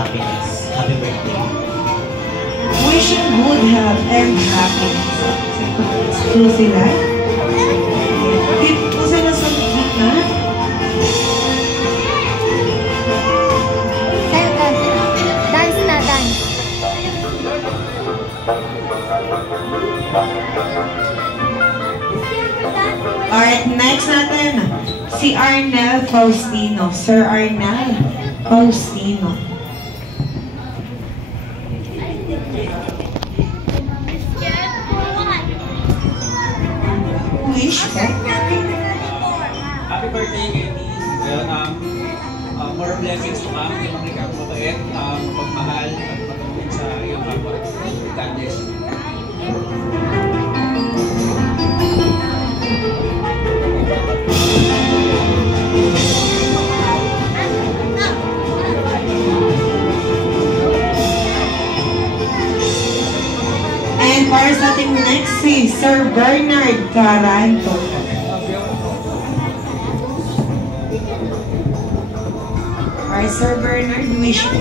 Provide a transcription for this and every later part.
happiness. Happy birthday. Wishing good health and happiness. So sila? Dito po sila sa gitna? Dance na, dance. Alright, next natin. Si Arnel Faustino. Sir Arnel Faustino. Wish po? Happy birthday, Katie. More blessings to come. Yung mga kang mabait, mapagmahal, at matulog sa iyong kapwa. God bless you. And para sa ating next si Sir Bernard Caranto. Alright, Sir Bernard, wish ko.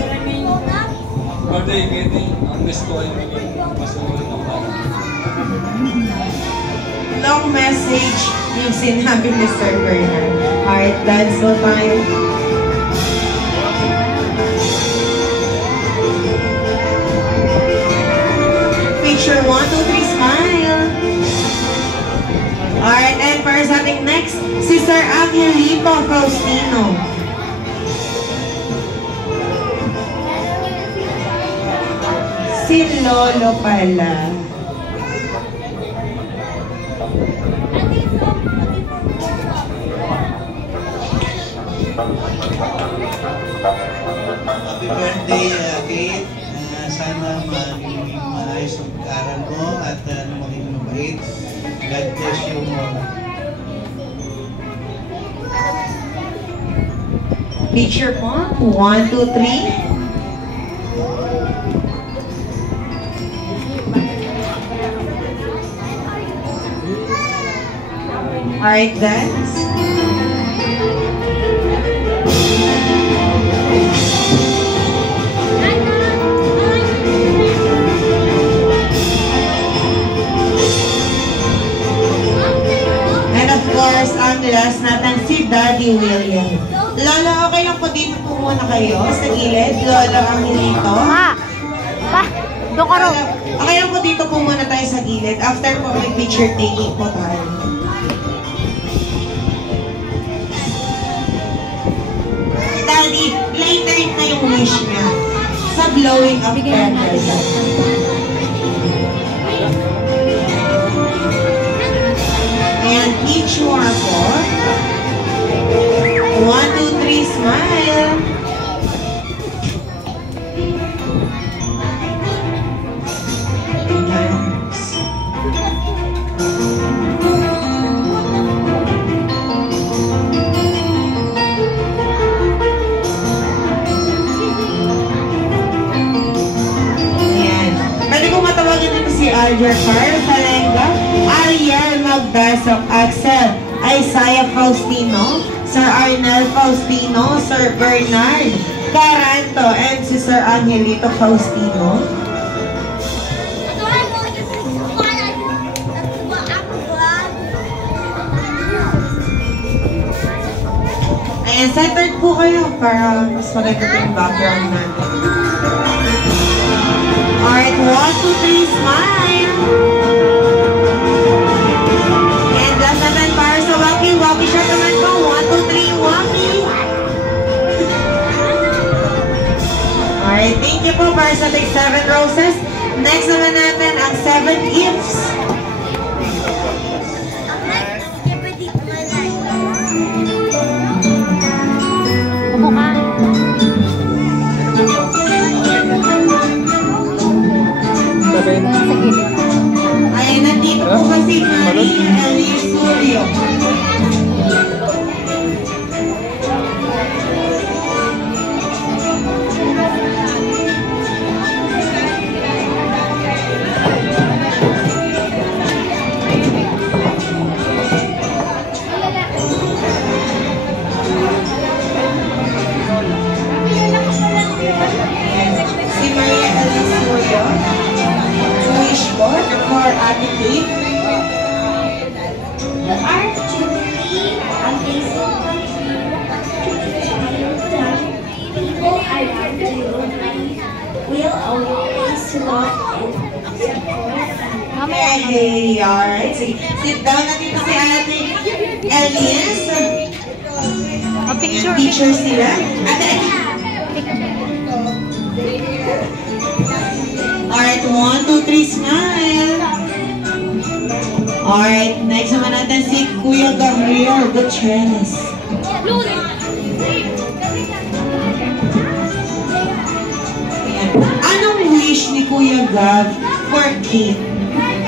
Birthday, Katie. Ang gusto ko ay masulit ng bala. Long message yung sinabi ni Sir Bernard. Alright, dance mo tayo. Picture 1, 2, 3, smile. Alright, and para sa ating next, si Sir Angelito Faustino. Si Lolo pala. Happy birthday, Kate. Sana maayos ang pag-aaral mo at maging mabait. God bless you more. Picture po. 1, 2, 3. Alright, dance. And of course, ang last natin si Daddy William. Lolo, okay lang po dito po muna kayo sa gilid. Lolo, ang hilito. Pa, doon ka ro. Okay lang po dito po muna tayo sa gilid. After po, may picture taking po tayo. Daddy, later na yung wish niya sa blowing up candles. And each one po. 1, 2, 3, smile. Dance. Matawagin din si Alger Carl Salenga, Ariel Magdasok, Axel, Isaiah Faustino, Sir Arnel Faustino, Sir Bernard Caranto, and si Sir Angelito Faustino. Ayan, centered po kayo para mas maganda yung background natin. Alright, 1, 2, 3, smile. And last naman para sa Waki. Waki shot naman po. 1, 2, 3, Waki. Alright, thank you po para sa big 7 roses. Next naman natin ang 7 gifts. Upo ka. Ay, nandito po kasi Marie Ellie Studio. Ate Kate. The art Julie, a basic country, people around you will always love and support. Hey, alright. Sige, sit down na dito si Ate Elias. Picture. Picture sila. Ate Alright, 1, 2, 3, smile. Alright, next naman natin si Kuya Gabriel Gutierrez. Ayan. Anong wish ni Kuya Gab for Kate?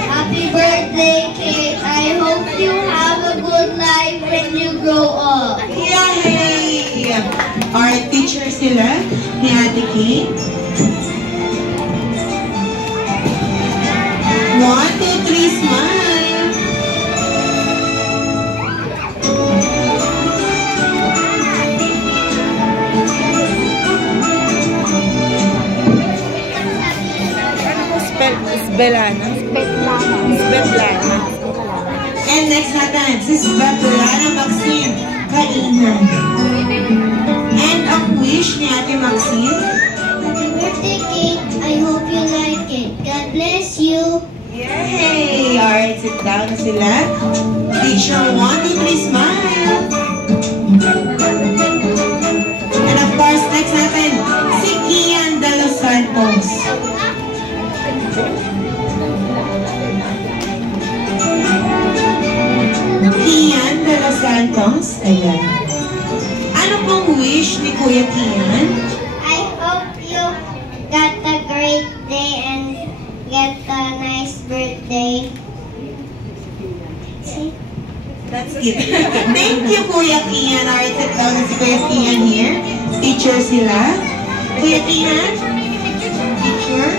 Happy birthday, Kate. I hope you have a good life when you grow up. Yay! Alright, picture sila ni Ate Kate. 1, 2, 3, smile. Svetlana. Svetlana. And next natin, si Svetlana Maxine Kainan. And ang wish ni Ate Maxine. Happy birthday, Kate. I hope you like it. God bless you. Yay! Alright, sit down na sila. Picture 1, 2, 3, smile. And of course, next natin, si Kian De Los Santos. Kian De Los Santos. Ayan. Ano pong wish ni Kuya Kian? I hope you got a great day and get a nice birthday. See? That's it. Thank you, Kuya Kian. Alright, sit down na si Kuya Kian here. Teacher sila. Kuya Kian? Teacher?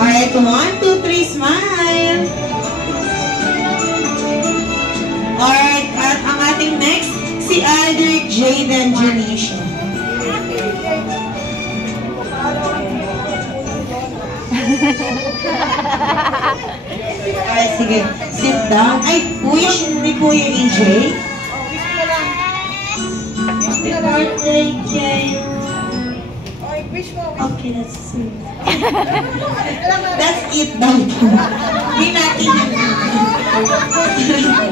Alright, 1, 2, 3, smile. Alright, at ang ating next, si Aldrich Jaden Janicio. Alright, sige. Sit down. Ay, wish ni Kuya EJ. Happy birthday, Kate. Okay, that's sweet. That's it daw po. Hindi natin yan.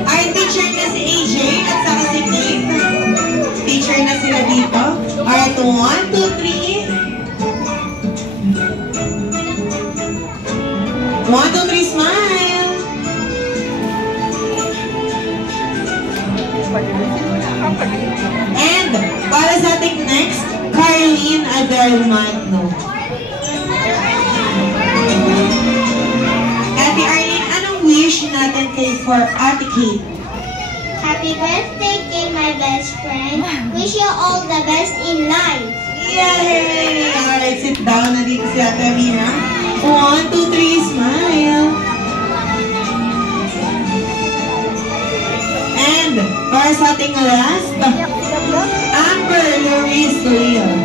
Ay, teacher na si AJ at saka si Kate. Teacher na sila dito. Alright, 1, 2, 3. 1, 2, 3, smile. And para sa ating next, Carlene Adelmano. Ate Arlene, anong wish natin kay for Ate Kate? Happy birthday, Kate, my best friend. Wish you all the best in life. Yay! Alright, sit down na dito si Ate Amina. 1, 2, 3, smile. And para sa ating last, Amber Luis Leon.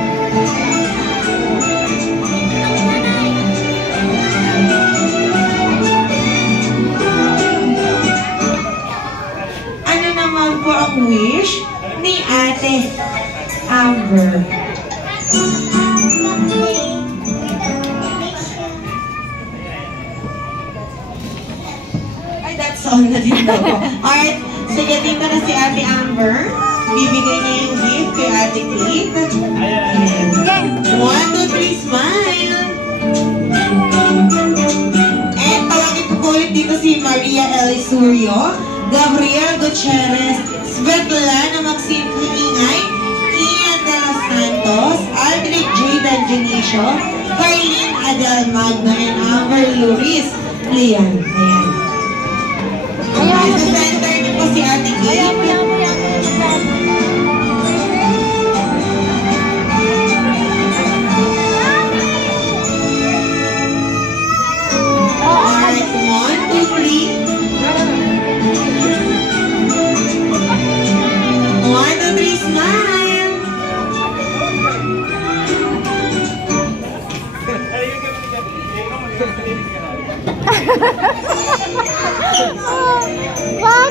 Ano naman po ang wish ni Ate Amber? Ay, that's all na din ako. Alright, sige, dito na si Ate Amber. Bibigay niya yung gift kay Ate Kate. Ayan. 1, 2, 3, smile. And tawagin ko po ulit dito si Maria Elisurio, Gabriel Gutierrez, Svetlana Maxine Kiingay, Kian De Los Santos, Aldrich Jaden Janicio, Carlene Adel Magno, and Amber Luis Leon. Ayan. Sa center niyo po si Ate Kate. Alright, 1, 2, 3. 1, 2, 3, smile.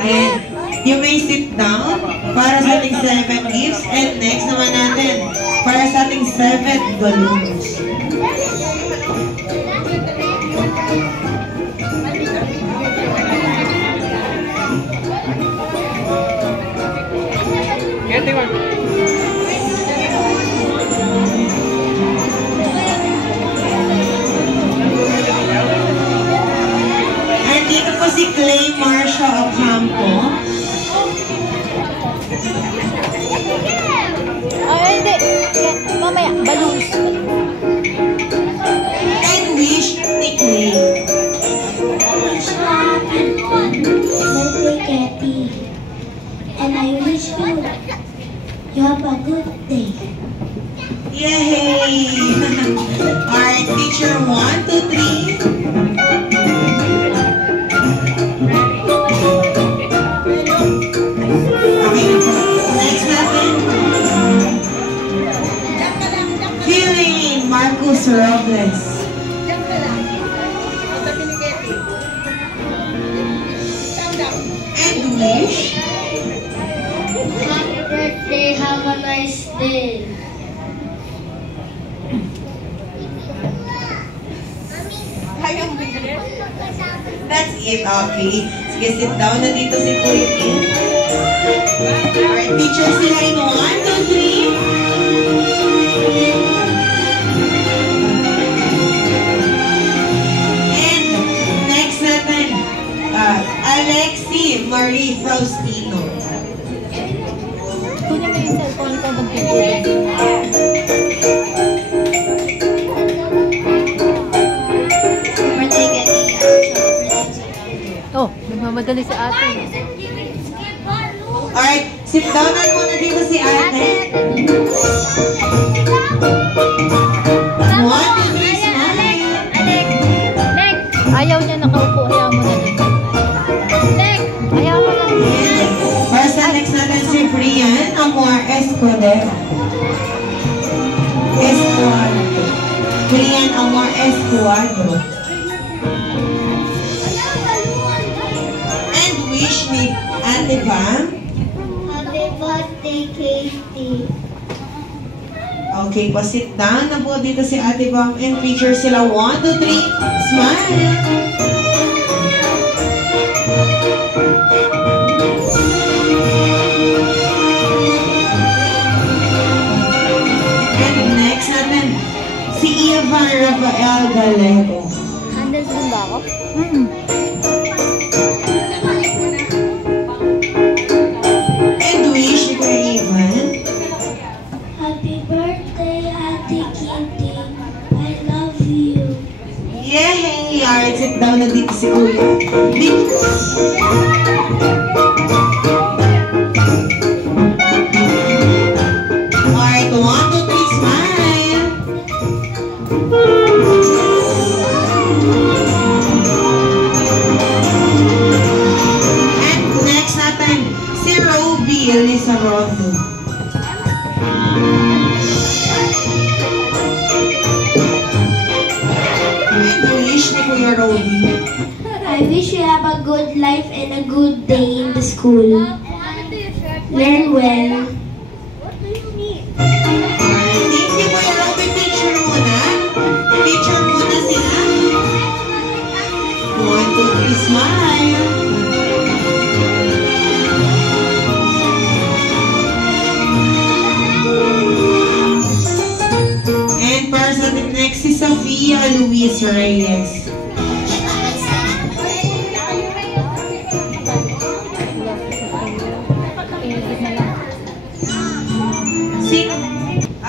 And you may sit down para sa ating 7 gifts. And next naman natin, para sa ating 7 balloons. Andito po si Clay Marcia Ocampo. Hindi. Mamaya, balloons. And wish ni Clay. Birthday, Kathy. And I wish you have a good day. Yay! Alright, picture 1, 2, 3. Okay, next natin. Feeling Marcus Robles. And wish. Happy birthday, have a nice day. That's it, okay. Sige, sit down na dito si Kuya Kim. Alright, picture sila in 1, 2, 3. And next natin, Alexi Marie Faustino. Kunin mo yung cellphone ko, mag-picture. Birthday, Kathy. Oh, nagmamadali si ate. Alright, sit down na muna dito si ate. 1, 2, 3, smile. Leg! Ayaw niya nakaupo. Ayaw mo na dun. Leg! Ayaw mo na. Para sa next natin si Brian Amor Escudero. Brian Amor Escudero. And wish ni Ate Bam. Happy birthday, Katie. Okay, pa-sit down na po dito si Ate Bam. And picture sila 1, 2, 3. Smile! And next natin, si Ivan Rafael Gallego. Handles din ba ako? And wish ni Kuya Ivan. Happy birthday, Ate Kitty. I love you. Yay! Alright, sit down na dito si Kuya. Alright, 1, 2, 3, smile! And next natin, si Roby Elizarondo. And wish ni Kuya Roby. I wish you have a good life and a good day in the school. Learn well. Alright, thank you Kuya Roby. Picture muna. Picture muna sila. 1, 2, 3, smile. And para sa next si Sofia Luis Reyes.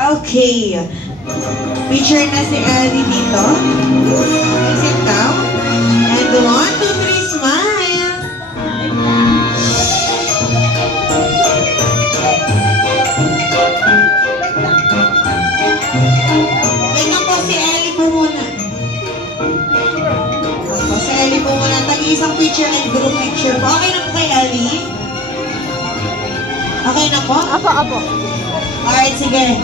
Okay. Picture na si Ellie dito. Sit down. And 1, 2, 3, smile. Wait lang po, si Ellie po muna. Opo, si Ellie po muna. Tag-isang picture and group picture po. Okay na po kay Ellie? Okay na po? Apo. Alright, sige.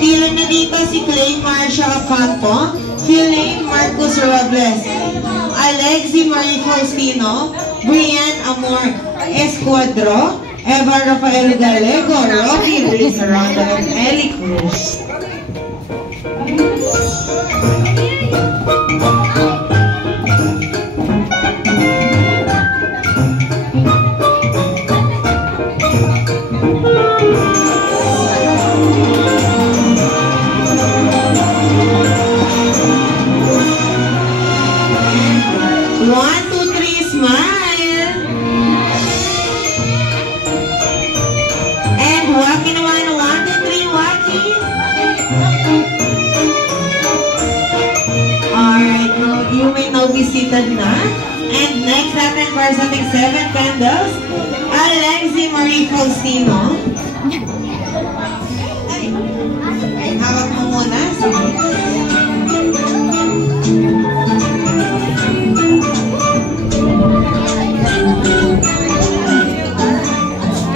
Feeling na dito si Clay Marcia Ocampo. Feeling Marcus Robles. Alexi Marie Faustino, Brian Amor Escuadro, Eva Rafael Gallego, Rocky Luis Aranda, and Ellie Cruz. Seated na. And next natin para sa ating 7 candles, Alexi Marie Faustino. Ay, hawak mo muna. Sige.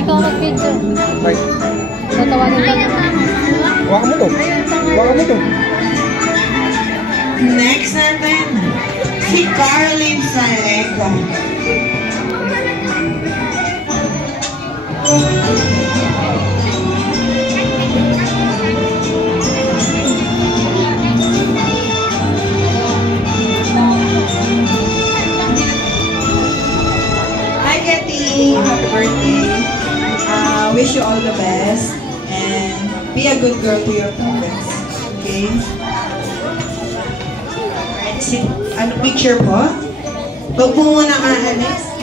Ikaw mag-picture. Tatawanin ka na. Huwag mo to. Huwag mo to. Next natin, si Caroline Salega. Hi, Katie. Happy birthday. Wish you all the best and be a good girl to your parents. Okay? Ano picture po? Huwag po muna ka, Alex.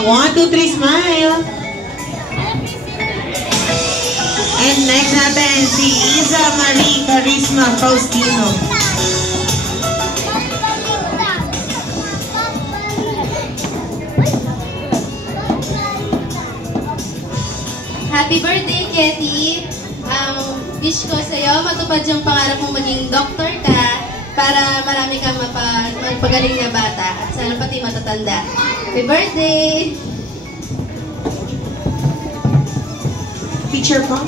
1, 2, 3, smile. And next natin, si Isa Marie Carisma Faustino. Happy birthday, Ketty! Wish ko sa'yo, matupad yung pangarap mong maging doktor ka para marami kang mapagaling na bata at sana pati matatanda. Happy birthday! Picture po.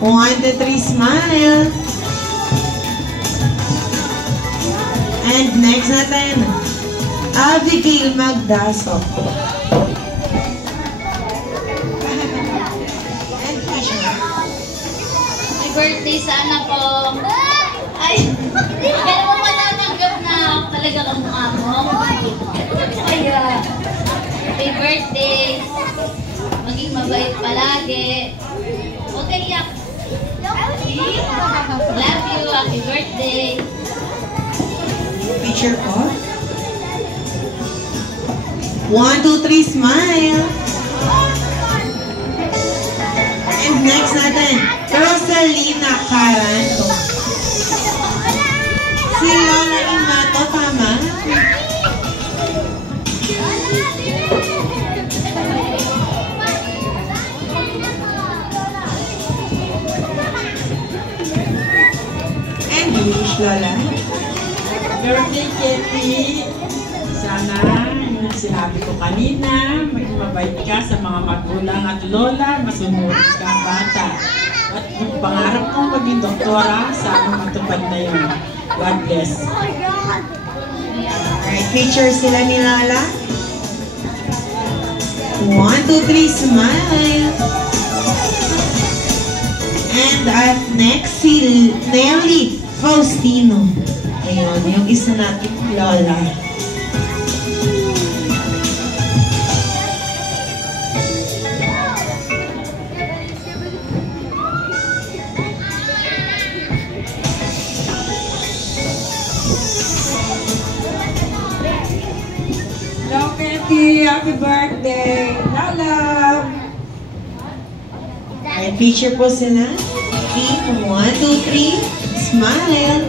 1, 2, 3, smile. And next natin, Abigail Magdaso. And picture. Happy birthday sa anak ko! Ay! Kaya mo manatanggap na talaga kang mukha mo. Kaya, happy birthday! Maging mabait palagi. Huwag kang iyak. Love you. Happy birthday. Picture po. 1, 2, 3, smile. And next natin, Rosalina Caranto. Si Lola Inato, tama? And wish, Lola. Birthday, Ketty! Sana, yung sinabi ko kanina, maging mabait ka sa mga magulang at lola, masunod ka bata. At yung pangarap kong maging doktora, sana matupad na yun. God bless. Alright, picture sila ni Lola. 1, 2, 3, smile. And at next, si Nelly Faustino. Ayun, yung isa natin, Lola. Hello, Ketty! Happy birthday! Love! Alright, picture po sila. 1, 2, 3, smile.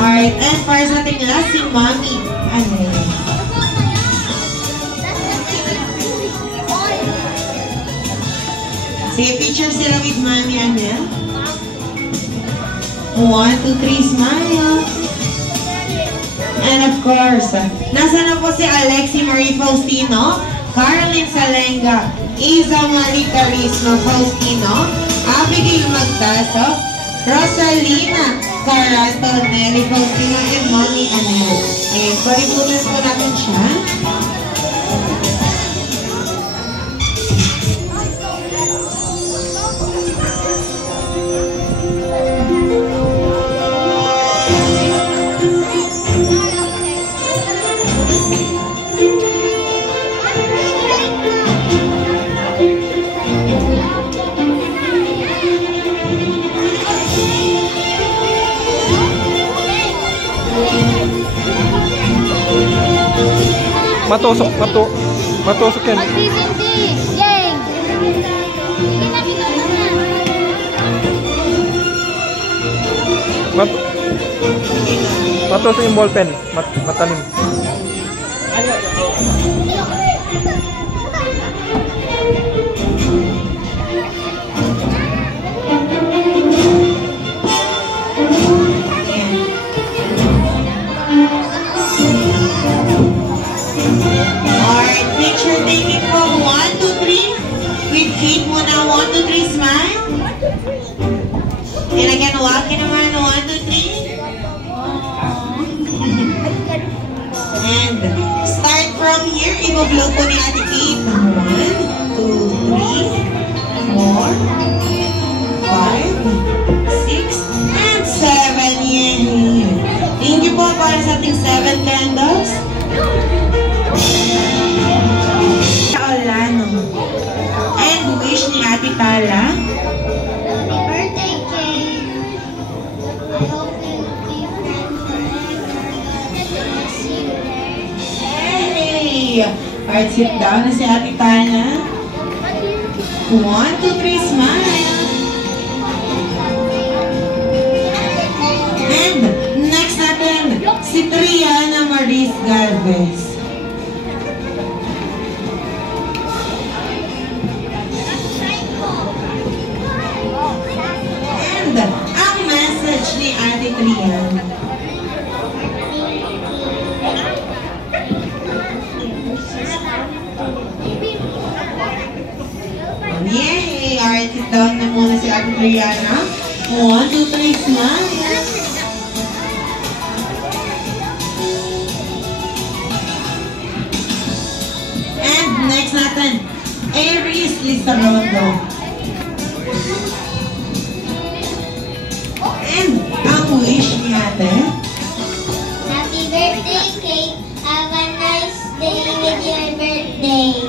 Alright, and para sa ating last, si Mommy. Ano yun? Sige, picture sila with Mommy. Ano yan? 1, 2, 3, smile. And of course, nasa na po si Alexi Marie Faustino, Caroline Salenga, Isa Marie Carisma Faustino, Abigail Magdaso, Rosalina Caranto, Nelly Faustino, and Mommy Anel. Ayan, paributas po natin siya. Matusok yan. Magsisindi! Yay! Hindi na pinuto na. Matusok yung ballpen. Matalim. Picture taking from 1 to 3. With Kate muna, 1 to 3, smile. And again, walking naman, 1 to 3. And start from here. I-blow po ni Ate Kate. 1, 2, 3, 4, 5, 6, and 7. Yay! Thank you po para sa ating 7 candles. And wish ni Ate Tala. Happy birthday, Kate. I hope you'll be friends forever. God bless you. Hey! Alright, sit down na si Ate Tala. 1, 2, 3, smile. And next natin, si Triana Maris Galvez. Ang message ni Ate Triana. Yay! Alright, sit down na muna si Ate Triana. 1, 2, 3, smile. And next natin, Aries Lisa Rondo. And ang wish ni Ate. Happy birthday, Kate. Have a nice day with your birthday.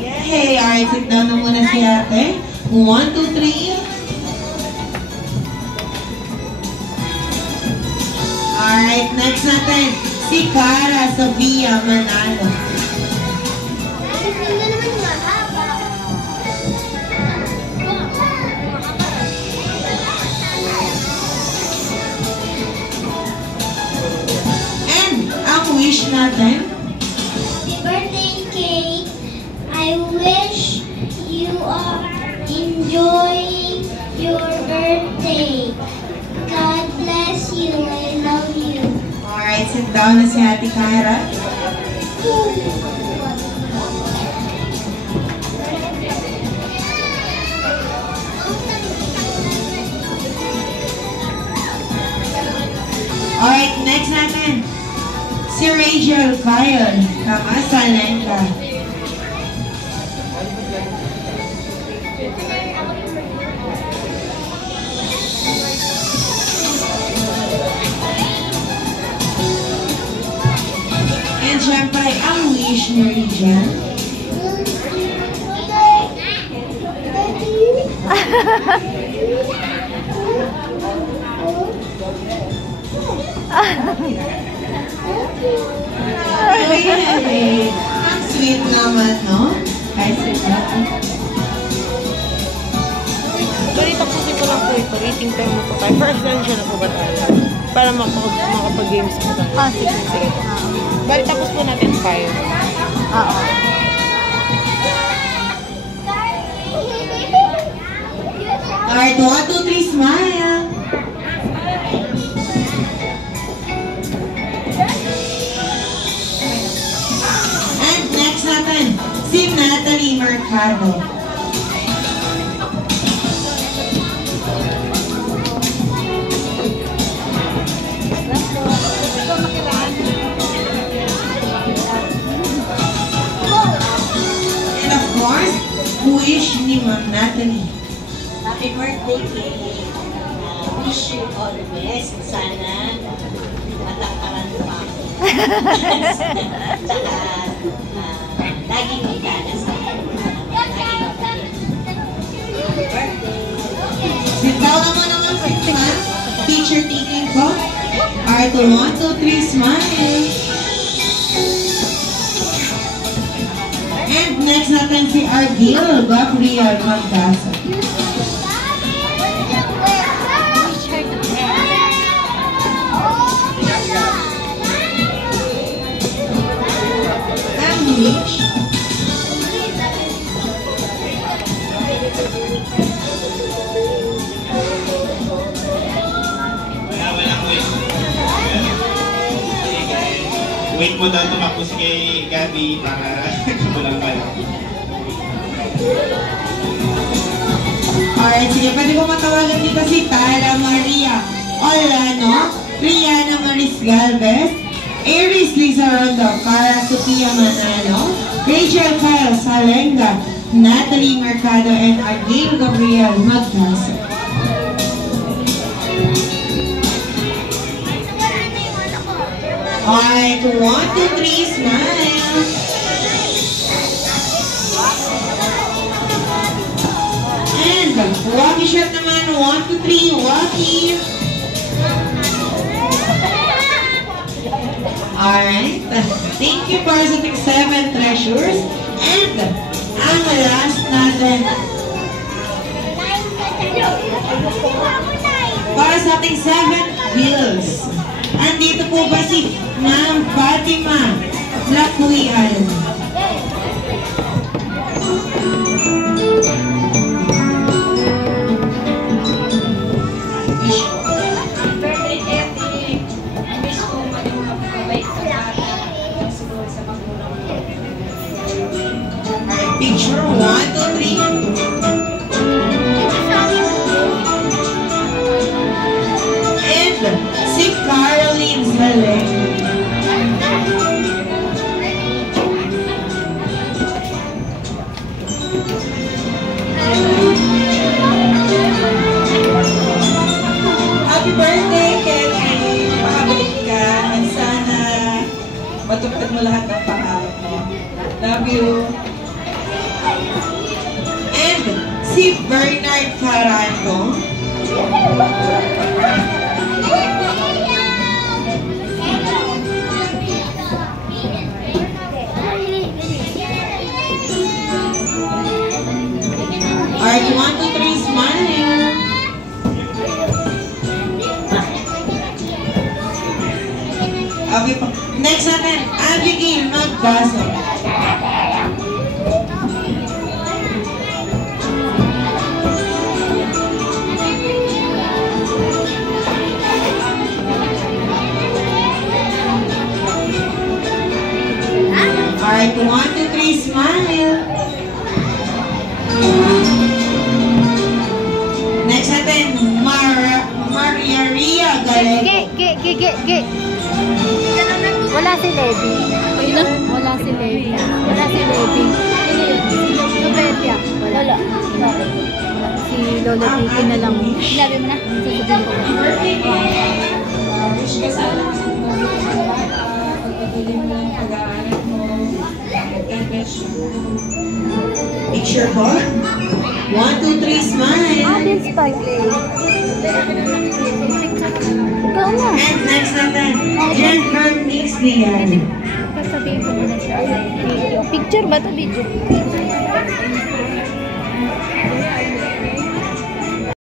Yay! Alright, sit down na muna si Ate. 1, 2, 3. Alright, next natin, si Cara Sofia Manalo. Wish natin. Happy birthday, Kate. I wish you are enjoying your birthday. God bless you. I love you. Alright, sit down na si Ate Cara. Alright, next natin. Si Rachel Kyle, Kamasalenka. And syempre, ang wish ni Regine. Ay, ang sweet naman, no? Ay, sweet naman. Bali, tapusin ko lang po ito. Rating time na po tayo. For essential na po ba tayo? Para makapag-games po tayo. Sige. Sige. Bali, tapos po natin 5. Oo. Alright, 1, 2, 3, smile. And next natin, si Natalie Mercado. wish ni Ma'am Natalie. Happy birthday, Kate. Wish you all the best. Sana matangkaran pa ako. Tsaka laging magkana sa akin. Laging magkana. Happy birthday. Sintawa mo naman sa ma'am. Picture taking po. Alright, 1, 2, 3, smile. And next natin si Ardil Gabriel Magdasa. Wish. Walang wish. Wait mo daw tumapos kay Gabi para kulang kayo. Alright, sige, pwede ko matawagan dito si Tara Maria Olano, Rihanna Maris Galvez, Aries Liza Rondo, Cara Sofia Manalo, Rachel Kyle Salenga, Natalie Mercado, and Ardil Gabriel Magdasa. Alright, 1, 2, 3, smile. And walkie shot naman, 1, 2, 3, walkie. Alright, thank you para sa ating 7 treasures. And ang last natin, para sa ating 7 bills. Andito po ba si Ma'am Fatima Lakuyan? Birthday, Eddie. Wish ko maging mabait sa bata. Sumunod sa magulang mo. Alright, picture 1, 2, 3. And si Caroline Zaleng. Happy birthday, Kelly! Pakabalik ka at sana matupad mo lahat ng pangarap mo. Love you! And si Bernard Caranto. Alright, 1, 2, 3, smile. Okay po. Next natin, Abigail Magbaso. Alright, 1, 2, 3, smile. Next natin, Maria Ria Galego. Wala si Levi. Wala si Levi. Wala si Levi. Sobelia. Wala. Si Lola Titi na lang. Sinabi mo na? Sasabihin ko. Wish ka sana pagpatuloy mo lang pag-aaral mo. God bless you. Picture po. 1, 2, 3, smile. Audience spike. Ikaw na. And next natin, Jennifer Nix Dian. Sasabihin ko na siya. Picture ba ito? Video.